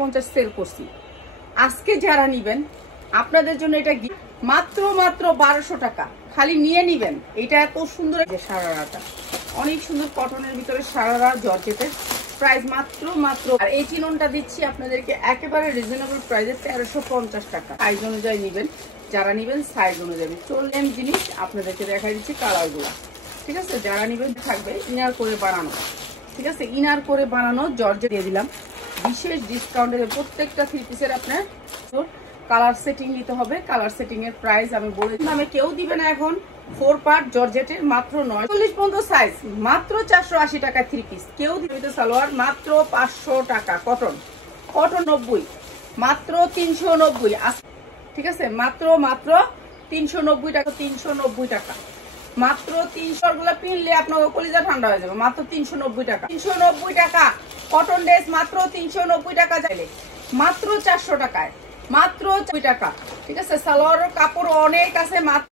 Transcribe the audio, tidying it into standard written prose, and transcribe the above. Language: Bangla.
50 সেল করছি। আজকে যারা নিবেন আপনাদের জন্য এটা মাত্র 1200 টাকা, খালি নিয়ে নিবেন। এটা এত সুন্দর যে সারারাটা, অনেক সুন্দর কটনের ভিতরে সারারা জর্জেটের, প্রাইস মাত্র। আর এই চিননটা দিচ্ছি আপনাদেরকে একেবারে রিজনেবল প্রাইসে 1350 টাকা। সাইজ অনুযায়ী নিবেন, যারা নিবেন সাইজ অনুযায়ী। চললেন জিনিস আপনাদেরকে দেখা দিচ্ছি কালারগুলো, ঠিক আছে? যারা নিবেন থাকবে ইনার করে বানানো, ঠিক আছে? ইনার করে বানানো জর্জেট দিয়ে দিলাম বিশেষ ডিসকাউন্টে। প্রত্যেকটা থ্রি পিসের আপনার কালার সেটিং নিতে হবে। কালার সেটিং এর প্রাইস আমি বলে দিলাম, কেউ দিবে না এখন। 4 পার্ট জর্জেটের মাত্র 49 পর্যন্ত সাইজ, মাত্র 480 টাকা থ্রি পিস। কেউ দিবে সালোয়ার মাত্র 500 টাকা। কটন 90, মাত্র 390, ঠিক আছে? মাত্র 390 টাকা, 390 টাকা মাত্র। 300 গুলো পিনলে আপনার কলিজা ঠান্ডা হয়ে যাবে। মাত্র 390 টাকা, 390 টাকা। কটন ড্রেস মাত্র 390 টাকা, চাইলে মাত্র 400 টাকায়, মাত্র 4 টাকা, ঠিক আছে? সালোয়ারের কাপড় অনেক আছে, মাত্র